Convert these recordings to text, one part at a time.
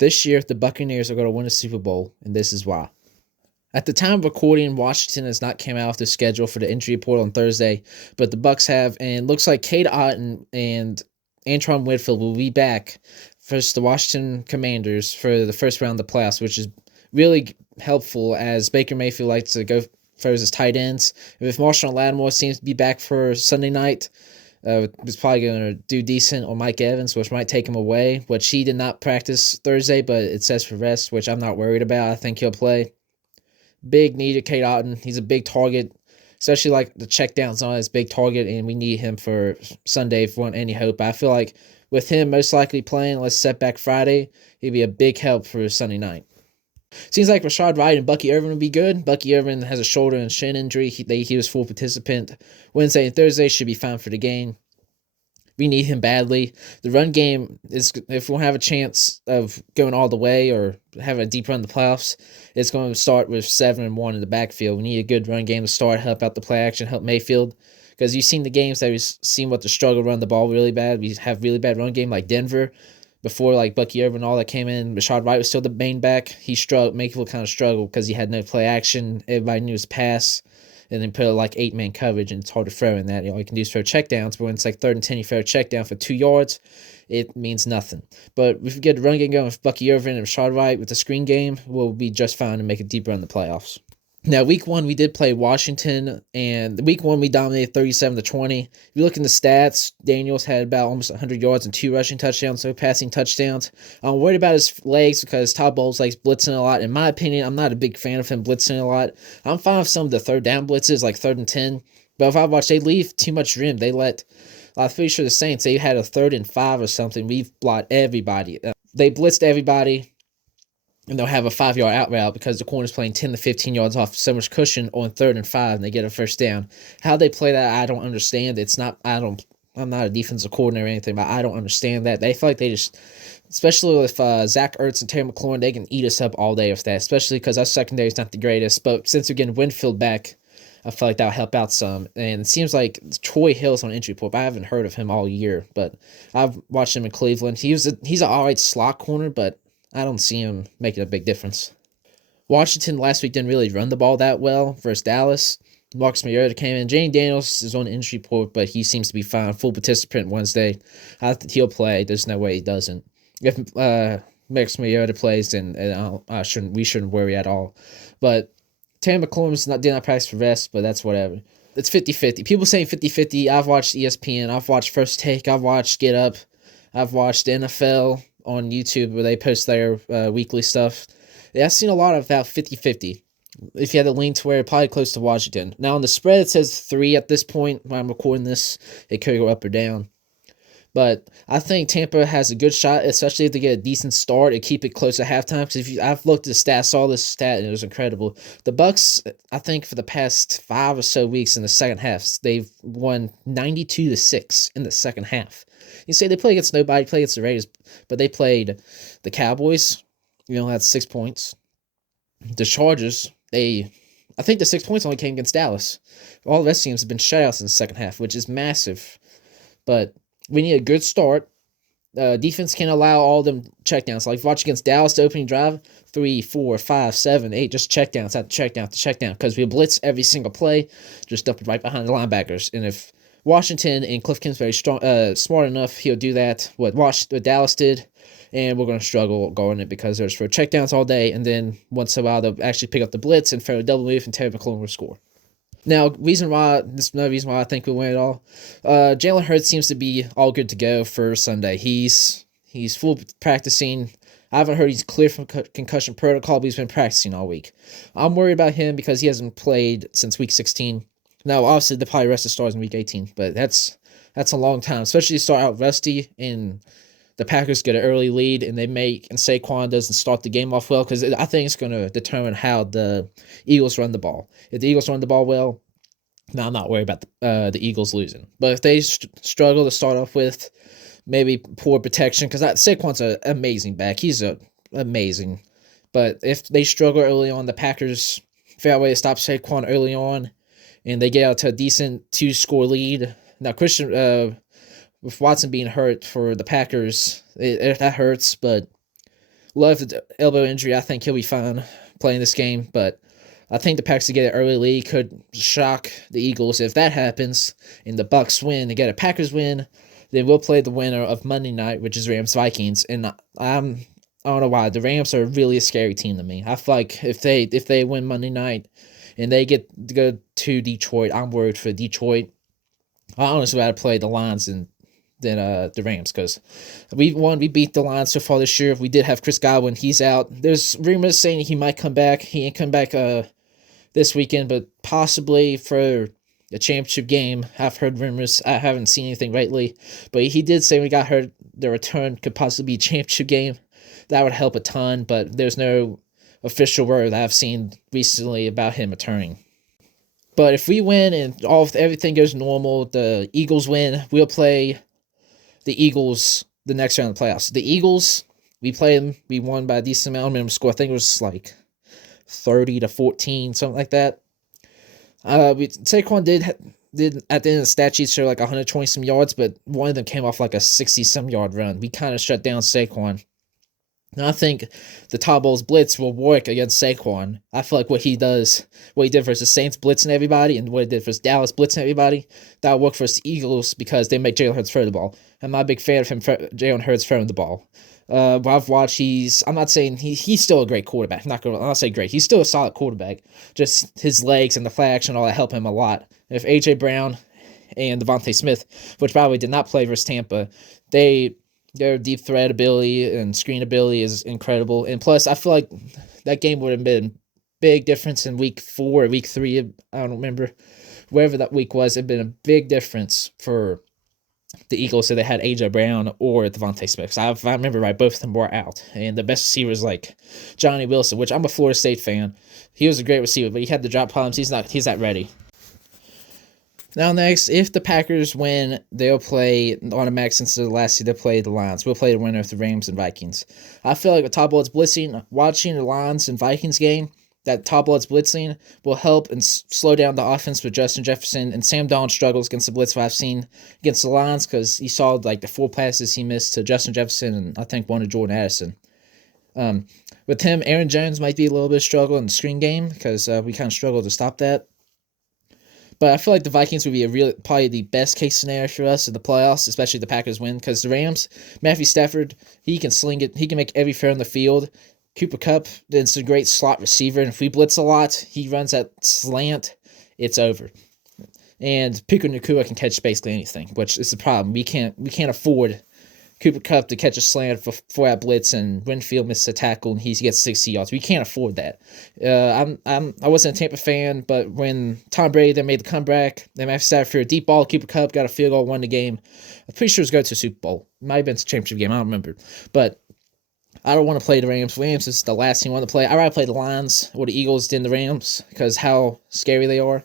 This year, the Buccaneers are going to win a Super Bowl, and this is why. At the time of recording, Washington has not come out with their schedule for the injury report on Thursday, but the Bucs have, and looks like Cade Otton and Antron Whitfield will be back versus the Washington Commanders for the first round of the playoffs, which is really helpful as Baker Mayfield likes to go for his tight ends. If Marshawn Lattimore seems to be back for Sunday night, was probably going to do decent on Mike Evans, which might take him away, which he did not practice Thursday, but it says for rest, which I'm not worried about. I think he'll play. Big need of Cade Otton. He's a big target, especially like the checkdowns on his big target, and we need him for Sunday if we want any hope. I feel like with him most likely playing, let's set back Friday, he'd be a big help for Sunday night. Seems like Rashad Wright and Bucky Irvin will be good. Bucky Irvin has a shoulder and shin injury. He was full participant. Wednesday and Thursday should be fine for the game. We need him badly. The run game is, if we'll have a chance of going all the way or having a deep run in the playoffs, it's going to start with 7-1 in the backfield. We need a good run game to start, help out the play action, help Mayfield. Because you've seen the games that we've seen what the struggle run the ball really bad. We have really bad run game like Denver. Before, like, Bucky Irvin and all that came in, Rashad Wright was still the main back. He struggled. Mayfield kind of struggled because he had no play action. Everybody knew his pass. And then put like 8-man coverage, and it's hard to throw in that. All you can do is throw checkdowns, but when it's like 3rd and 10, you throw a checkdown for 2 yards, it means nothing. But if we get the run game going with Bucky Irvin and Rashad Wright with the screen game, we'll be just fine to make a deep run in the playoffs. Now, week 1, we did play Washington, and week 1, we dominated 37-20. If you look in the stats, Daniels had about almost 100 yards and 2 rushing touchdowns, no passing touchdowns. I'm worried about his legs because Todd Bowles likes blitzing a lot. In my opinion, I'm not a big fan of him blitzing a lot. I'm fine with some of the 3rd down blitzes, like 3rd and 10. But if I watch, they leave too much room. I'm pretty sure the Saints, they had a 3rd and 5 or something. We've blocked everybody. They blitzed everybody. And they'll have a 5-yard out route because the corner's playing 10 to 15 yards off so much cushion on 3rd and 5, and they get a first down. How they play that, I don't understand. I'm not a defensive coordinator or anything, but I don't understand that. They feel like they just, especially with Zach Ertz and Terry McLaurin, they can eat us up all day with that, especially because our secondary is not the greatest. But since we're getting Winfield back, I feel like that'll help out some. And it seems like Troy Hill's on injury report, but I haven't heard of him all year. But I've watched him in Cleveland. He's an all right slot corner, but I don't see him making a big difference. Washington last week didn't really run the ball that well versus Dallas. Marcus Mariota came in. Jane Daniels is on the injury report, but he seems to be fine. Full participant Wednesday. I think he'll play. There's no way he doesn't. If Marcus Mariota plays, then we shouldn't worry at all. But Terry McLaurin did not practice for rest, but that's whatever. It's 50-50. People saying 50-50. I've watched ESPN. I've watched First Take. I've watched Get Up. I've watched NFL on YouTube where they post their weekly stuff. Yeah, I've seen a lot about 50-50. If you had to lean to where, probably close to Washington. Now, on the spread, it says 3 at this point. When I'm recording this, it could go up or down. But I think Tampa has a good shot, especially if they get a decent start and keep it close at halftime. Because I've looked at the stats, saw this stat, and it was incredible. The Bucs, I think for the past 5 or so weeks in the second half, they've won 92-6 in the second half. You say they play against nobody, play against the Raiders, but they played the Cowboys. That's 6 points. The Chargers, I think the 6 points only came against Dallas. All the rest teams have been shutouts in the second half, which is massive. But we need a good start. Defense can't allow all them checkdowns. Like watch against Dallas, the opening drive, 3, 4, 5, 7, 8, just checkdowns after checkdown after checkdown. Because we blitz every single play, just dump it right behind the linebackers. And if Washington and Cliff Kingsbury smart enough, he'll do that. What Dallas did, and we're going to struggle guarding it because there's for checkdowns all day, and then once in a while they'll actually pick up the blitz and throw a double move, and Terry McLaurin will score. Now, this is another reason why I think we'll win it all. Jalen Hurts seems to be all good to go for Sunday. He's full practicing. I haven't heard he's clear from concussion protocol, but he's been practicing all week. I'm worried about him because he hasn't played since week 16. Now, obviously, they'll probably rest the stars in week 18, but that's a long time, especially to start out rusty and the Packers get an early lead and Saquon doesn't start the game off well, because I think it's going to determine how the Eagles run the ball. If the Eagles run the ball well, now I'm not worried about the Eagles losing. But if they struggle to start off with maybe poor protection, because Saquon's an amazing back. He's amazing. But if they struggle early on, the Packers figure out a way to stop Saquon early on, and they get out to a decent 2-score lead. Now, with Watson being hurt for the Packers, that hurts, but Love the elbow injury. I think he'll be fine playing this game, but I think the Packers to get an early lead could shock the Eagles. If that happens and the Bucs win, they get a Packers win, then we'll play the winner of Monday night, which is Rams Vikings. And I don't know why the Rams are really a scary team to me. I feel like if they win Monday night and they get to go to Detroit, I'm worried for Detroit. I honestly rather play the Lions than the Rams, because we beat the Lions so far this year. We did have Chris Godwin. He's out. There's rumors saying he might come back. He ain't come back this weekend, but possibly for a championship game. I've heard rumors. I haven't seen anything lately, but he did say we got hurt. The return could possibly be a championship game. That would help a ton, but there's no official word that I've seen recently about him returning. But if we win and everything goes normal, the Eagles win, we'll play the Eagles the next round of the playoffs. The Eagles, we played them. We won by a decent amount. Minimum score, I think it was like 30-14, something like that. Saquon did at the end of the stat sheet show like 120 some yards, but one of them came off like a 60 some yard run. We kind of shut down Saquon. And I think the Todd Bowles blitz will work against Saquon. I feel like what he did versus Saints blitzing everybody, and what he did versus Dallas blitzing everybody, that will work for the Eagles because they make Jalen Hurts throw the ball. I'm not a big fan of Jalen Hurts throwing the ball. I've watched. I'm not saying he's still a great quarterback. I'm not saying great. He's still a solid quarterback. Just his legs and the play action, all that help him a lot. If A.J. Brown and Devontae Smith, which probably did not play versus Tampa, their deep threat ability and screen ability is incredible. And plus, I feel like that game would have been a big difference in week 4 or week 3. I don't remember. Wherever that week was, it had been a big difference for the Eagles if they had A.J. Brown or Devontae Smith. If I remember right, both of them were out. And the best receiver was like Johnny Wilson, which I'm a Florida State fan. He was a great receiver, but he had the drop problems. He's not ready. Now next, if the Packers win, they'll play automatic since they're the last seed. They'll play the Lions. We'll play the winner of the Rams and Vikings. I feel like with Todd Bowles blitzing, watching the Lions and Vikings game, that Todd Bowles blitzing will help and slow down the offense with Justin Jefferson. And Sam Darnold struggles against the blitz I've seen against the Lions because you saw like the 4 passes he missed to Justin Jefferson and I think one to Jordan Addison. With him, Aaron Jones might be a little bit of struggle in the screen game because we kind of struggled to stop that. But I feel like the Vikings would be probably the best case scenario for us in the playoffs, especially if the Packers win. Because the Rams, Matthew Stafford, he can sling it. He can make every throw on the field. Cooper Kupp is a great slot receiver. And if we blitz a lot, he runs that slant, it's over. And Puka Nacua can catch basically anything, which is the problem. We can't afford Cooper Kupp to catch a slant for that blitz and Winfield misses a tackle and he gets 60 yards. We can't afford that. I wasn't a Tampa fan, but when Tom Brady then made the comeback, they might have sat for a deep ball. Cooper Kupp got a field goal, won the game. I'm pretty sure it was going to a Super Bowl. It might have been a championship game. I don't remember. But I don't want to play the Rams. Rams is the last team I want to play. I'd rather play the Lions or the Eagles than the Rams because how scary they are.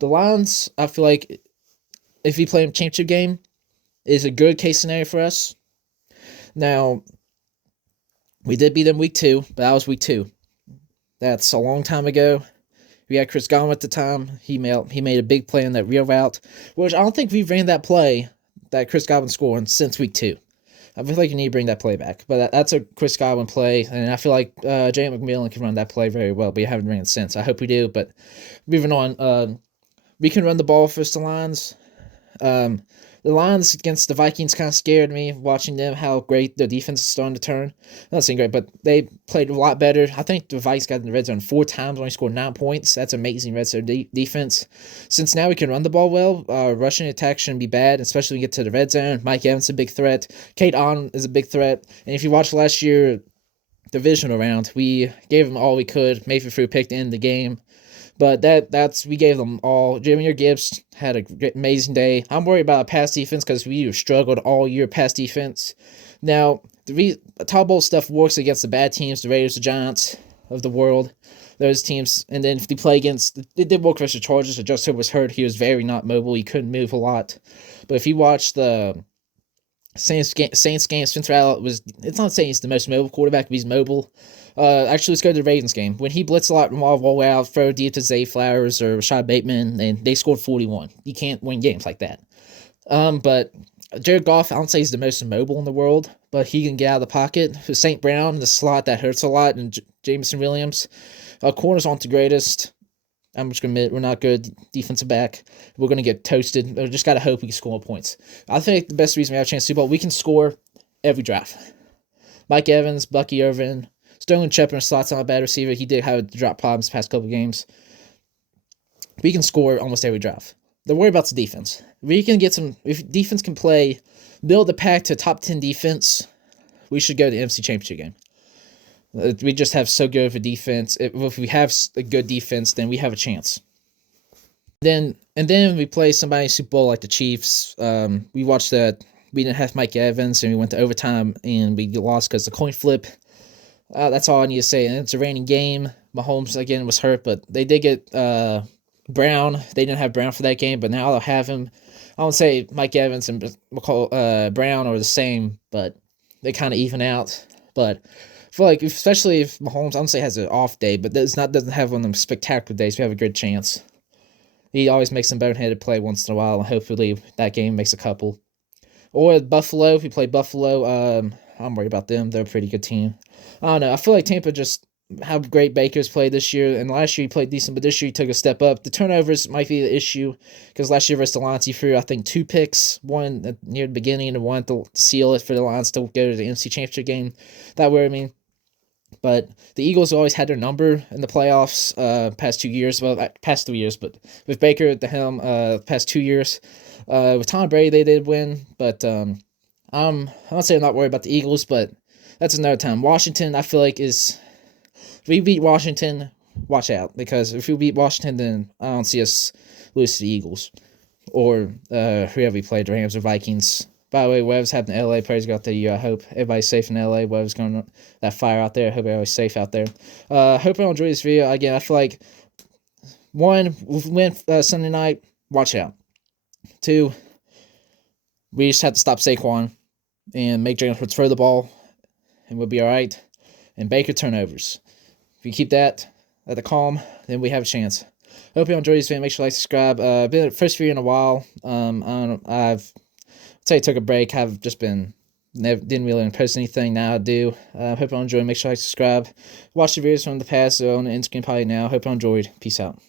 The Lions, I feel like if we play a championship game, is a good case scenario for us. Now, we did beat them week 2, but that was week 2. That's a long time ago. We had Chris Godwin at the time. He made a big play on that real route, which I don't think we ran that play that Chris Godwin scored since week 2. I feel like you need to bring that play back. But that's a Chris Godwin play, and I feel like Jalen McMillan can run that play very well, but we haven't ran it since. I hope we do, but moving on. We can run the ball versus the Lions. The Lions against the Vikings kind of scared me, watching them, how great their defense is starting to turn. Not saying great, but they played a lot better. I think the Vikings got in the red zone 4 times, only scored 9 points. That's amazing red zone defense. Since now we can run the ball well, rushing attack shouldn't be bad, especially when we get to the red zone. Mike Evans is a big threat. Kate On is a big threat. And if you watch last year, divisional round, we gave them all we could. Mayfield threw a pick to end the game. But we gave them all. Jahmyr Gibbs had a great, amazing day. I'm worried about pass defense because we struggled all year pass defense. Now, the Todd Bowles stuff works against the bad teams, the Raiders, the Giants of the world, those teams. And then if they play against, it did work versus the Chargers. So Justin was hurt. He was very not mobile. He couldn't move a lot. But if you watch the Saints game, Spencer Rattler it's not saying he's the most mobile quarterback, but he's mobile. Actually, let's go to the Ravens game. When he blitzed a lot, roll out, throw deep to Zay Flowers or Rashad Bateman, and they scored 41. You can't win games like that. But Jared Goff, I don't say he's the most mobile in the world, but he can get out of the pocket. For St. Brown in the slot, that hurts a lot, and Jameson Williams. Corners aren't the greatest. I'm just going to admit, we're not good defensive back. We're going to get toasted. We just got to hope we can score more points. I think the best reason we have a chance to Super Bowl, we can score every draft. Mike Evans, Bucky Irvin, Sterling Shepard in slot's not a bad receiver. He did have drop problems the past couple games. We can score almost every draft. The worry about the defense. We can get some. If defense can play, build the pack to top 10 defense, we should go to the NFC Championship game. We just have so good of a defense. If we have a good defense, then we have a chance. Then we play somebody in Super Bowl like the Chiefs. We watched that. We didn't have Mike Evans, and we went to overtime, and we lost because of the coin flip. That's all I need to say. And it's a raining game. Mahomes, again, was hurt, but they did get Brown. They didn't have Brown for that game, but now they'll have him. I won't say Mike Evans and Brown are the same, but they kind of even out. But I feel like, especially if Mahomes, I don't say has an off day, but doesn't have one of them spectacular days, we have a good chance. He always makes some boneheaded play once in a while, and hopefully that game makes a couple. Or Buffalo, if we play Buffalo, I'm worried about them. They're a pretty good team. I don't know. I feel like Tampa just how great Baker's played this year, and last year he played decent, but this year he took a step up. The turnovers might be the issue, because last year versus the Lions he threw, I think, 2 picks, one near the beginning and one to seal it for the Lions to go to the NFC Championship game. That worried me. But the Eagles always had their number in the playoffs past 2 years. Well, past 3 years, but with Baker at the helm past 2 years. With Tom Brady, they did win, but I'm not saying I'm not worried about the Eagles, but that's another time. Washington, I feel like, is... If we beat Washington, watch out, because if we beat Washington, then I don't see us lose to the Eagles or whoever we played, Rams or Vikings. By the way, whatever's happening in LA, prayers go out there. I hope everybody's safe in LA. Whatever's going on, that fire out there, I hope everybody's safe out there. Hope you enjoy this video. Again, I feel like, 1, if we win Sunday night, watch out. 2, we just have to stop Saquon and make Jalen Hurts throw the ball, and we'll be all right. And Baker turnovers. If you keep that at the calm, then we have a chance. Hope you enjoyed this video. Make sure you like, subscribe. Been the first video in a while. I've took a break. I've just been didn't really post anything. Now I do. Hope you enjoy. Make sure you like, subscribe. Watch the videos from the past on the Instagram probably now. Hope you enjoyed. Peace out.